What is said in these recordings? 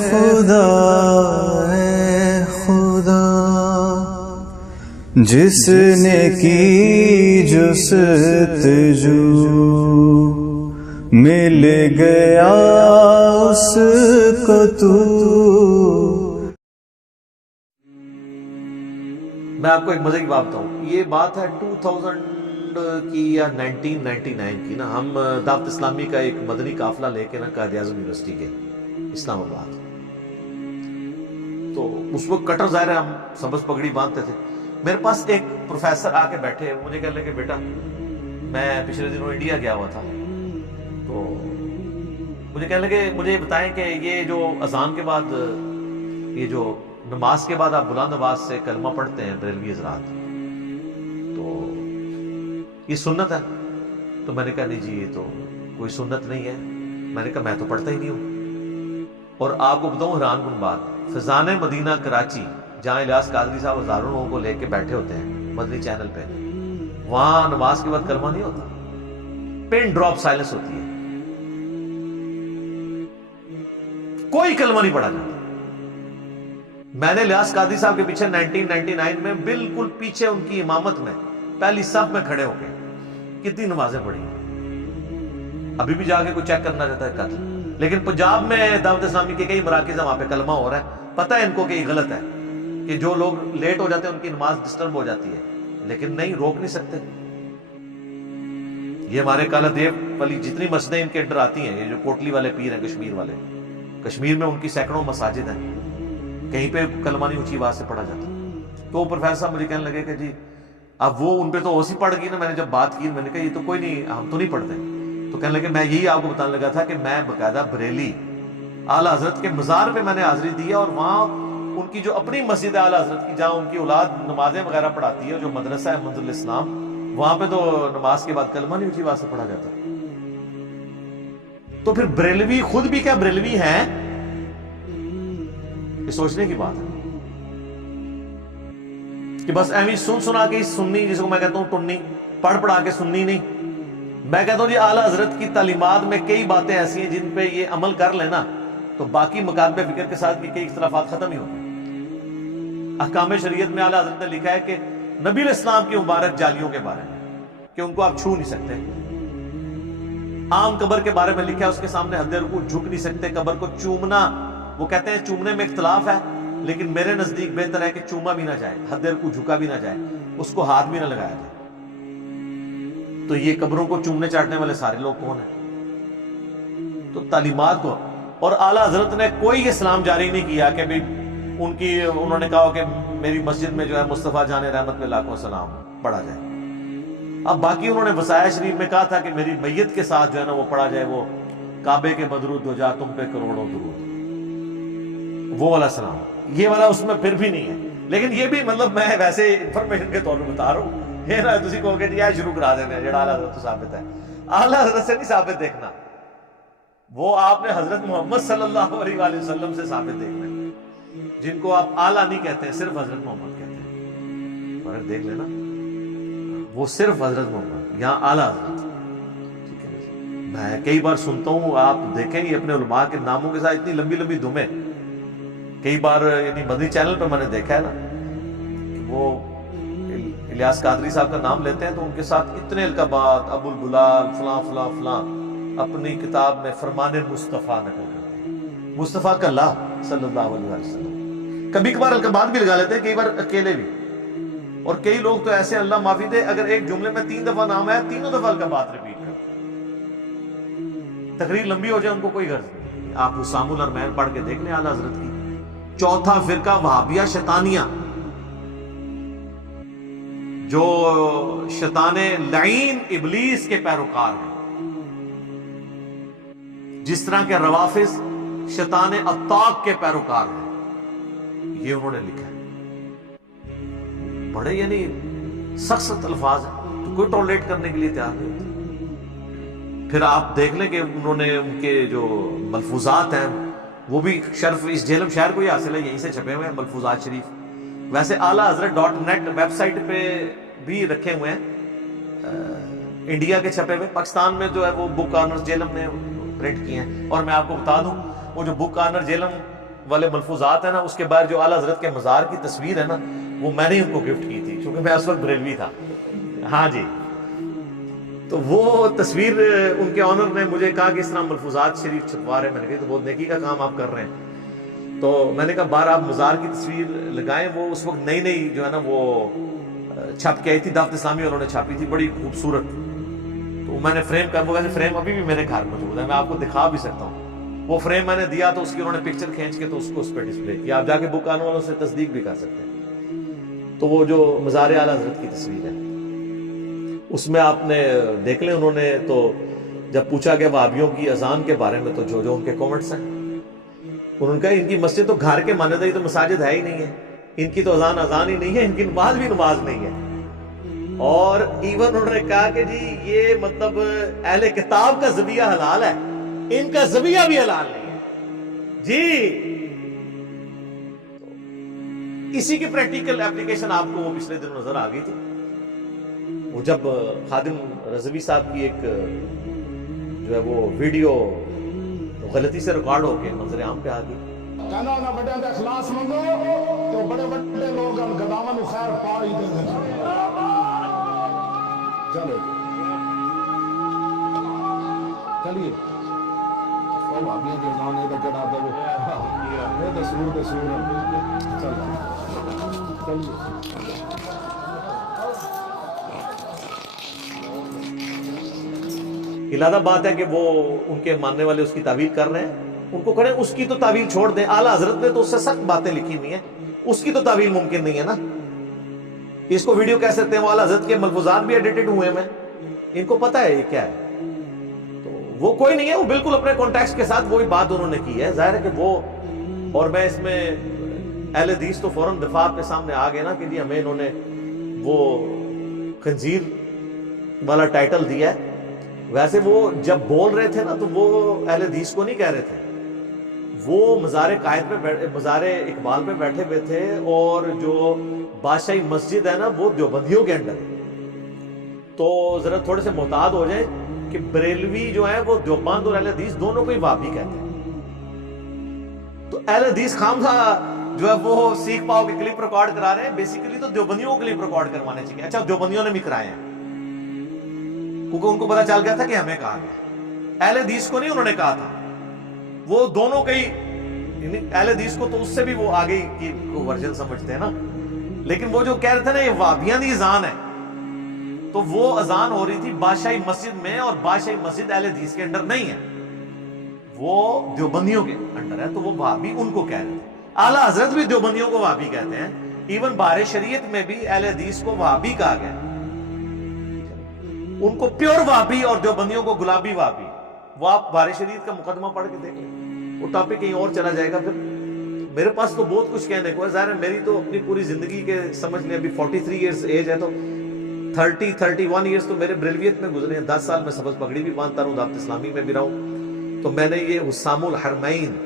خدا اے خدا، جس نے کی جستجو مل گیا اس کو تو۔ میں آپ کو ایک مزے کی بات بتاؤں، یہ بات ہے 2000 کی یا 1999 کی نا، ہم دعوت اسلامی کا ایک مدنی قافلہ لے کے نا قائد اعظم یونیورسٹی کے اسلام آباد، تو اس وقت کٹر ظاہر ہے ہم سبز پگڑی باندھتے تھے۔ میرے پاس ایک پروفیسر آ کے بیٹھے، مجھے کہنے لگے کہ بیٹا میں پچھلے دنوں انڈیا گیا ہوا تھا، تو مجھے کہنے لگے مجھے بتائیں کہ یہ جو اذان کے بعد، یہ جو نماز کے بعد آپ بلند آواز سے کلمہ پڑھتے ہیں بریلوی حضرات، تو یہ سنت ہے؟ تو میں نے کہا نہیں جی یہ تو کوئی سنت نہیں ہے، میں نے کہا میں تو پڑھتا ہی نہیں ہوں۔ اور آپ کو بتاؤں حیران کن بات، فیضان مدینہ کراچی جہاں الیاس قادری صاحب ہزاروں لوگوں کو لے کے بیٹھے ہوتے ہیں مدنی چینل پہ، وہاں نماز کے بعد کلمہ نہیں ہوتا، پن ڈراپ سائلنس ہوتی ہے، کوئی کلمہ نہیں پڑھا جاتا۔ میں نے الیاس قادری صاحب کے پیچھے 1999 میں بالکل پیچھے ان کی امامت میں پہلی صف میں کھڑے ہو کے کتنی نمازیں پڑھی، ابھی بھی جا کے کوئی چیک کرنا چاہتا ہے کل۔ لیکن پنجاب میں دعوت اسلامی کے کئی مراکز ہیں، وہاں پہ کلمہ ہو رہا ہے، پتہ ہے ان کو کہ یہ غلط ہے، کہ جو لوگ لیٹ ہو جاتے ہیں ان کی نماز ڈسٹرب ہو جاتی ہے، لیکن نہیں، روک نہیں سکتے۔ یہ ہمارے کالا دیو والی جتنی مسجدیں ان کے اندر آتی ہیں، یہ جو کوٹلی والے پیر ہیں کشمیر والے، کشمیر میں ان کی سینکڑوں مساجد ہیں، کہیں پہ کلمہ نہیں اونچی آواز سے پڑھا جاتا۔ تو وہ پروفیسر صاحب مجھے کہنے لگے کہ جی اب وہ ان پہ تو اوسی پڑ گئی نا، میں نے جب بات کی میں نے کہا یہ تو کوئی نہیں، ہم تو نہیں پڑھتے۔ تو کہنے لگے میں یہی آپ کو بتانے لگا تھا کہ میں باقاعدہ بریلی اعلیٰ حضرت کے مزار پہ میں نے حاضری دی ہے، اور وہاں ان کی جو اپنی مسجد ہے اعلیٰ حضرت کی، جہاں ان کی اولاد نمازیں وغیرہ پڑھاتی ہے، جو مدرسہ ہے منزل اسلام، وہاں پہ تو نماز کے بعد کلمہ نہیں اونچی آواز سے پڑھا جاتا۔ تو پھر بریلوی خود بھی کیا بریلوی ہیں؟ یہ سوچنے کی بات ہے کہ بس ایویں سن سنا کے سننی، جس کو میں کہتا ہوں ٹنی، پڑھ پڑھا کے سننی نہیں۔ میں کہتا ہوں جی اعلیٰ حضرت کی تعلیمات میں کئی باتیں ایسی ہیں جن پہ یہ عمل کر لینا تو باقی مکاتب فکر کے ساتھ بھی کئی اختلافات ختم ہی ہوتے ہیں۔ احکام شریعت میں اعلیٰ حضرت نے لکھا ہے کہ نبی علیہ السلام کی مبارک جالیوں کے بارے میں کہ ان کو آپ چھو نہیں سکتے، عام قبر کے بارے میں لکھا ہے اس کے سامنے حد رکوع جھک نہیں سکتے، قبر کو چومنا، وہ کہتے ہیں چومنے میں اختلاف ہے لیکن میرے نزدیک بہتر ہے کہ چوما بھی نہ جائے، حد رکوع جھکا بھی نہ جائے، اس کو ہاتھ بھی نہ لگایا جائے۔ تو یہ قبروں کو چومنے چاٹنے والے سارے لوگ کون ہیں؟ تو تعلیمات کو، اور اعلیٰ حضرت نے کوئی اسلام جاری نہیں کیا کہ بھی ان کی، انہوں نے کہا کہ میری مسجد میں جو ہے مصطفیٰ جان رحمت پہ لاکھوں سلام پڑھا جائے۔ اب باقی انہوں نے وصایا شریف میں کہا تھا کہ میری میت کے ساتھ جو ہے نا وہ پڑھا جائے، وہ کعبے کے بدرود ہو جا تم پہ کروڑوں درود، وہ والا سلام، یہ والا اس میں پھر بھی نہیں ہے۔ لیکن یہ بھی مطلب میں ویسے انفارمیشن کے طور پر بتا رہا ہوں، یہ نہ تسی کہو کہ یہ شروع کرا دینا جڑا اعلیٰ حضرت تو ثابت ہے، اعلیٰ حضرت سے نہیں ثابت دیکھنا، وہ آپ نے حضرت محمد صلی اللہ علیہ وآلہ وسلم سے ثابت دیکھنا ہے، جن کو آپ اعلیٰ نہیں کہتے ہیں، صرف حضرت محمد کہتے ہیں، فرق دیکھ لینا، وہ صرف حضرت محمد، یہاں اعلیٰ حضرت۔ ٹھیک ہے، میں کئی بار سنتا ہوں، آپ دیکھیں گے اپنے علماء کے ناموں کے ساتھ اتنی لمبی لمبی دمیں، کئی بار یعنی مدنی چینل پہ میں نے دیکھا ہے نا کہ وہ الیاس قادری صاحب کا نام لیتے ہیں تو ان کے ساتھ اتنے القابات، ابو البلال فلاں فلاں فلاں، اپنی کتاب میں فرمان مصطفیٰ نقل کرتے ہیں، مصطفیٰ کا اللہ صلی اللہ علیہ وسلم۔ کبھی کبھار القابات بھی لگا لیتے ہیں، کئی بار اکیلے بھی، اور کئی لوگ تو ایسے اللہ معافی دے اگر ایک جملے میں 3 دفعہ نام ہے، تینوں دفعہ القابات ریپیٹ کرتے ہیں، تقریر لمبی ہو جائے ان کو کوئی غرض نہیں۔ آپ حسام الارمین پڑھ کے دیکھ لیں اعلیٰ حضرت کی۔ چوتھا فرقہ وہابیہ شیطانیہ، جو شیطان لعین ابلیس کے پیروکار ہیں، جس طرح کے روافض شیطان اطاق کے پیروکار ہیں، یہ انہوں نے لکھا ہے، بڑے یعنی سخت سخت الفاظ ہیں، تو کوئی ٹالریٹ کرنے کے لیے تیار نہیں ہوتا۔ پھر آپ دیکھ لیں کہ انہوں نے ان کے جو ملفوظات ہیں وہ بھی شرف اس جہلم شہر کو ہی حاصل ہے، یہیں سے چھپے ہوئے ہیں ملفوظات شریف۔ ویسے اعلیٰ حضرت .net ویب سائٹ پہ بھی رکھے ہوئے ہیں، انڈیا کے چھپے ہوئے، پاکستان میں جو ہے وہ بک آنر جہلم نے پرنٹ کیے ہیں۔ اور میں آپ کو بتا دوں وہ جو بک آنر جہلم والے ملفوظات ہیں نا، اس کے بعد جو اعلیٰ حضرت کے مزار کی تصویر ہے نا، وہ میں نے ان کو گفٹ کی تھی کیونکہ میں اس وقت بریلوی تھا. ہاں جی، تو وہ تصویر ان کے آنر نے مجھے کہا کہ اس طرح ملفوظات شریف چھپوا رہے ہیں. میں نے کہا تو بہت نیکی کا کام آپ کر رہے ہیں. تو میں نے کہا بار آپ مزار کی تصویر لگائیں. وہ اس وقت نئی نئی جو ہے نا وہ چھپ کے آئی تھی، دعوت اسلامی والوں نے چھاپی تھی، بڑی خوبصورت. تو میں نے فریم کر، وہ ویسے فریم ابھی بھی میرے گھر موجود ہے، میں آپ کو دکھا بھی سکتا ہوں. وہ فریم میں نے دیا تو اس کی انہوں نے پکچر کھینچ کے تو اس کو اس پہ ڈسپلے کیا. آپ جا کے بک آنے والوں سے تصدیق بھی کر سکتے ہیں. تو وہ جو مزار اعلیٰ حضرت کی تصویر ہے اس میں آپ نے دیکھ لیں. انہوں نے تو جب پوچھا گیا وہابیوں کی اذان کے بارے میں تو جو ان کے کومنٹس ہیں، انہوں نے کہا ان کی مسجد تو گھر کے مانند ہے، یہ تو مساجد ہے ہی نہیں ہے، ان کی تو اذان ہی نہیں ہے، ان کی نماز بھی نماز نہیں ہے. اور ایون انہوں نے کہا کہ جی یہ مطلب اہل کتاب کا ذبیحہ حلال ہے، ان کا ذبیحہ بھی حلال نہیں ہے جی. اسی کی پریکٹیکل اپلیکیشن آپ کو وہ پچھلے دن نظر آ گئی تھی. وہ جب خادم رضوی صاحب کی ایک جو ہے وہ ویڈیو غلطی سے ریکارڈ ہو کے منظر عام پہ آ گئی. کہنا نہ بڑے دا اخلاص منگو تو بڑے بڑے لوگ گداواں نو خیر پا ہی دے. چلو چلیے او ابھی دی اذان اے کڑا دو اے تے سور چلو چلیے. لہذا بات ہے کہ وہ ان کے ماننے والے اس کی تعویل کر رہے ہیں، ان کو کریں، اس کی تو تعویل چھوڑ دیں. اعلیٰ حضرت نے تو اس سے سخت باتیں لکھی ہوئی ہیں، اس کی تو تعویل ممکن نہیں ہے نا. اس کو ویڈیو کہہ سکتے ہیں، وہ اعلیٰ حضرت کے ملفوظات بھی ایڈیٹڈ ہوئے ہیں، ان کو پتہ ہے یہ کیا ہے. تو وہ کوئی نہیں ہے، وہ بالکل اپنے کانٹیکسٹ کے ساتھ وہی بات انہوں نے کی ہے. ظاہر ہے کہ وہ، اور میں اس میں اہل حدیث تو فوراً دفاع کے سامنے آ گئے نا کہ جی ہمیں انہوں نے وہ خنزیر والا ٹائٹل دیا ہے. ویسے وہ جب بول رہے تھے نا تو وہ اہل حدیث کو نہیں کہہ رہے تھے، وہ مزار قائد پہ مزار اقبال پہ بیٹھے ہوئے تھے، اور جو بادشاہی مسجد ہے نا وہ دیوبندیوں کے انڈر ہے. تو ذرا تھوڑے سے محتاط ہو جائیں کہ بریلوی جو ہے وہ دیوبند اور اہل حدیث دونوں کو ہی وہابی کہتے ہیں. تو اہل حدیث خامخواہ جو ہے وہ سیکھ پاؤ کے کلپ ریکارڈ کرا رہے ہیں. بیسیکلی تو دیوبندیوں کو کلپ ریکارڈ کروانے چاہیے. اچھا دیوبندیوں نے بھی کرائے ہیں کیونکہ ان کو پتا چل گیا تھا کہ ہمیں کہا گیا. اہل حدیث کو نہیں انہوں نے کہا تھا، وہ دونوں کے ہی، اہل حدیث کو تو اس سے بھی وہ آگے کی ورژن سمجھتے ہیں نا. لیکن وہ جو کہہ رہے تھے نا یہ وہابیاں دی اذان ہے، تو وہ اذان ہو رہی تھی بادشاہی مسجد میں، اور بادشاہی مسجد اہل حدیث کے انڈر نہیں ہے، وہ دیوبندیوں کے انڈر ہے. تو وہ وہابی ان کو کہہ رہے تھے. اعلیٰ حضرت بھی دیوبندیوں کو وہابی کہتے ہیں. ایون بہار شریعت میں بھی اہل حدیث کو وہابی کہا گیا، ان کو پیور وہابی اور دیوبندیوں کو گلابی وہابی. وہ آپ بہار شریعت کا مقدمہ پڑھ کے دیکھ لیں، وہ ٹاپک کہیں اور چلا جائے گا. پھر میرے پاس تو بہت کچھ کہنے کو ہے. ظاہر ہے میری تو اپنی پوری زندگی کے سمجھ لیں ابھی 43 ایئرز ایج ہے، تو 31 ایئرز تو میرے بریلویت میں گزرے ہیں. 10 سال میں سبز پگڑی بھی باندھتا رہوں، دعوت اسلامی میں بھی رہوں. تو میں نے یہ حسام الحرمین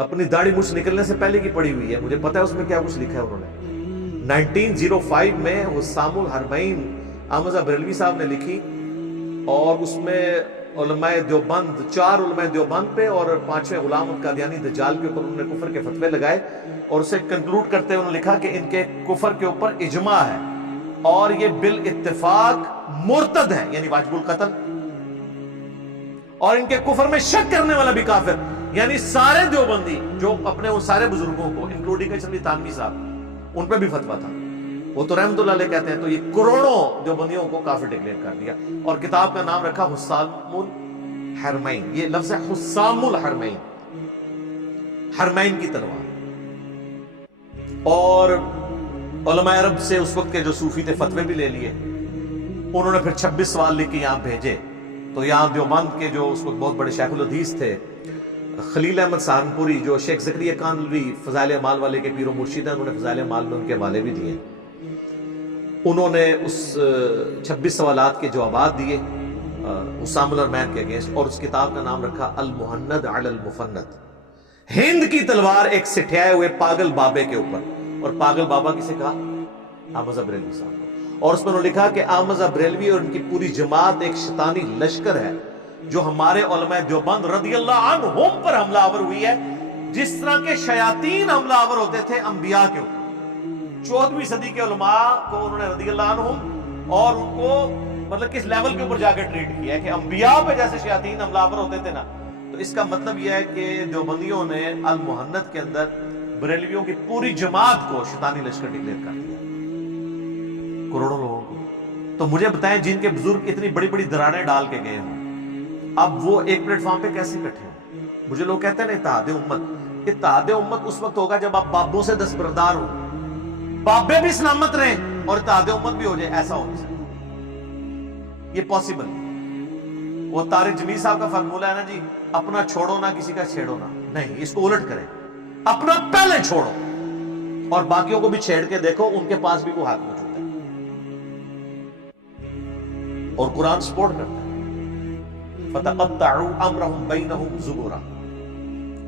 اپنی داڑھی مجھ نکلنے سے پہلے کی پڑھی ہوئی ہے، مجھے پتا ہے اس میں کیا کچھ لکھا ہے انہوں نے. 1905 میں حسام الحرمین احمد بریلوی صاحب نے لکھی، اور اس میں علماء دیوبند، 4 علماء دیوبند پہ اور 5ویں غلام القادیانی دجال کے اوپر انہوں نے کفر کے فتوے لگائے. اور اسے کنکلوڈ کرتے ہوئے انہوں نے لکھا کہ ان کے کفر کے اوپر اجماع ہے، اور یہ بالاتفاق مرتد ہے، یعنی واجب القتل، اور ان کے کفر میں شک کرنے والا بھی کافر. یعنی سارے دیوبندی جو اپنے ان سارے بزرگوں کو انکلوڈنگ چندی تانوی صاحب، ان پہ بھی فتویٰ تھا. وہ تو رحمت اللہ علیہ کہتے ہیں. تو یہ کروڑوں دیوبندیوں کو کافر ڈکلیئر کر دیا، اور کتاب کا نام رکھا حسام الحرمین. یہ لفظ ہے حسام الحرمین، حرمین کی تلوار. اور علماء عرب سے اس وقت کے جو صوفی تھے فتوے بھی لے لیے. انہوں نے پھر 26 سوال لکھ کے یہاں بھیجے. تو یہاں دیوبند کے جو اس وقت بہت بڑے شیخ الحدیث تھے، خلیل احمد سہارنپوری، جو شیخ زکریا کانلوی فضائل اعمال والے کے پیر و مرشد ہیں، انہوں نے فضائل اعمال میں ان کے حوالے بھی دیے. انہوں نے اس 26 سوالات کے جوابات دیے حسام الحرمین کے اگینسٹ، اور اس کتاب کا نام رکھا المہند علی المفند، ہند کی تلوار ایک سٹھیائے ہوئے پاگل بابے کے اوپر. اور پاگل بابا کسے کہا؟ احمد بریلوی صاحب. اور اس میں انہوں نے لکھا کہ احمد بریلوی اور ان کی پوری جماعت ایک شیطانی لشکر ہے جو ہمارے علماء دیوبند رضی اللہ عنہم پر حملہ آور ہوئی ہے، جس طرح کے شیاطین حملہ آور ہوتے تھے انبیاء کے اوپر۔ 14ویں صدی کے علماء کو انہوں نے رضی اللہ عنہم اور ان کو مطلب کس لیول کے اوپر جا کے ٹریٹ کیا ہے کہ انبیاء پہ جیسے شیاطین حملہ آور ہوتے تھے نا، تو اس کا مطلب یہ ہے کہ دیوبندیوں نے المحنت کے اندر بریلویوں کی پوری جماعت کو شیطانی لشکر ڈکلیئر کر دیا، کروڑوں لوگوں کو۔ تو مجھے بتائیں جن کے بزرگ اتنی بڑی بڑی دراڑیں ڈال کے گئے ہوں، اب وہ ایک پلیٹ فارم پہ کیسے اکٹھے ہوں؟ مجھے لوگ کہتے ہیں نا اتحاد امت، اتحاد امت اس وقت ہوگا جب آپ بابوں سے دستبردار ہو، بابے بھی سلامت رہیں اور اتحاد امت بھی ہو جائے، ایسا ہو نہیں سکتا، یہ پاسبل نہیں۔ وہ طارق جمیل صاحب کا فارمولہ ہے نا جی، اپنا چھوڑو نہ کسی کا چھیڑو نہ، نہیں، اس کو الٹ کریں، اپنا پہلے چھوڑو اور باقیوں کو بھی چھیڑ کے دیکھو، ان کے پاس بھی کوئی حق موجود ہے، اور قرآن سپورٹ کرتا ہے فَتَقَطَّعُوا أَمْرَهُمْ بَيْنَهُمْ زُبُرًا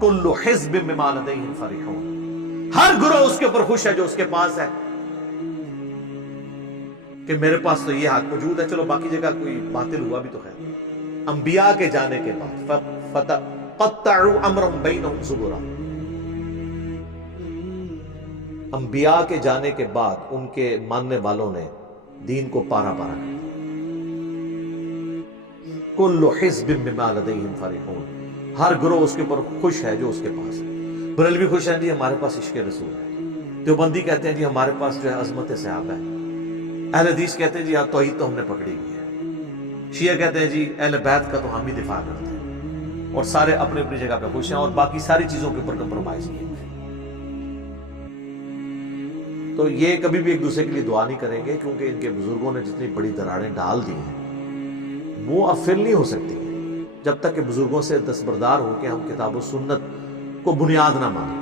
كُلُّ حِزْبٍ بِمَا لَدَيْهِمْ فَرِحُونَ، ہر گروہ اس کے اوپر خوش ہے جو اس کے پاس ہے، کہ میرے پاس تو یہ حق موجود ہے، چلو باقی جگہ کوئی باطل ہوا بھی تو خیر۔ انبیاء کے جانے کے بعد فَتَقَطَّعُوا أَمْرَهُمْ بَيْنَهُمْ زُبُرًا، انبیاء کے جانے کے بعد ان کے ماننے والوں نے دین کو پارا پارا کر دیا۔ کل حزب بما لدیہم فرحون، ہر گروہ اس کے اوپر خوش ہے جو اس کے پاس ہے۔ بریلوی خوش ہیں جی ہمارے پاس عشق رسول ہے، دیوبندی کہتے ہیں جی ہمارے پاس جو ہے عظمت صحابہ ہے، اہل حدیث کہتے ہیں جی توحید تو ہم نے پکڑی ہوئی ہے، شیعہ کہتے ہیں جی اہل بیت کا تو ہم ہی دفاع کرتے ہیں، اور سارے اپنی اپنی جگہ پہ خوش ہیں اور باقی ساری چیزوں کے اوپر کمپرومائز کیے ہوئے ہیں۔ تو یہ کبھی بھی ایک دوسرے کے لیے دعا نہیں کریں گے، کیونکہ ان کے بزرگوں نے جتنی بڑی دراڑیں ڈال دی ہیں وہ اب فل نہیں ہو سکتی جب تک کہ بزرگوں سے دستبردار ہو کے ہم کتاب و سنت کو بنیاد نہ مانیں۔